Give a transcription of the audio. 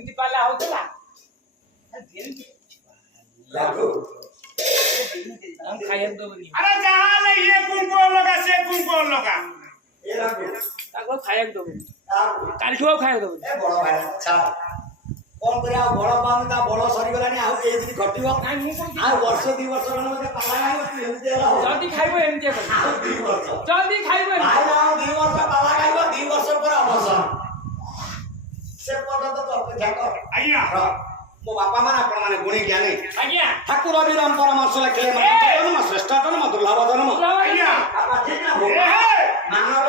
ଯେମିତି ପାଲା ହଉଥିଲା ଲାଗୁ ଖାଇବାକୁ ଦବନି अरे जहाँ ले ये कुंको लगा से कुंको लगा ଏ ଲାଗୁ ତାକୁ ଖାଇବାକୁ ଦବନି ଲାଗୁ କାଲିଠୁ ଆଉ ଖାଇବାକୁ ଦବନି ଏ ବଡ଼ ଭାଇ ଛାଡ଼ କଣ କରିବା ଆଉ ବଳ ପାଉନି ତା ବଳ ସରିଗଲାଣି ଆଉ କେଇ ଦିନ ଘଟିବ ନାଇଁ ମୁଁ କଣ ଆଉ ବର୍ଷ 2 ବର୍ଷ ରହିଲେ ମତେ ପାଲା ଖାଇବ ତୁ ଏମିତି ହେଲା ହବ ଜଲ୍ଦି ଖାଇବ ଏମିତି କରିବ ଆଉ 2 ବର୍ଷ ଜଲ୍ଦି ଖାଇବ ଏମିତି ଭାଇ ଆଉ 2 ବର୍ଷ ପାଲା ଖାଇବ 2 ବର୍ଷ ପରେ ଅବସର ସେ ପର୍ଯ୍ୟନ୍ତ ତ ଅପେକ୍ଷା କର आइया ମୋ ବାପା ମାନେ ଆପଣ ମାନେ ଗୁଣୀ ଜ୍ଞାନୀ आइया ଠାକୁର ବିରାମ ପରାମର୍ଶ ଲେଖିଲେ ଜନ୍ମ ଶ୍ରେଷ୍ଠ ଜନ୍ମ ଦୁର୍ଲଭ ଜନ୍ମ आइया ବାପା ଠିକ ନା ए हे ମାନବ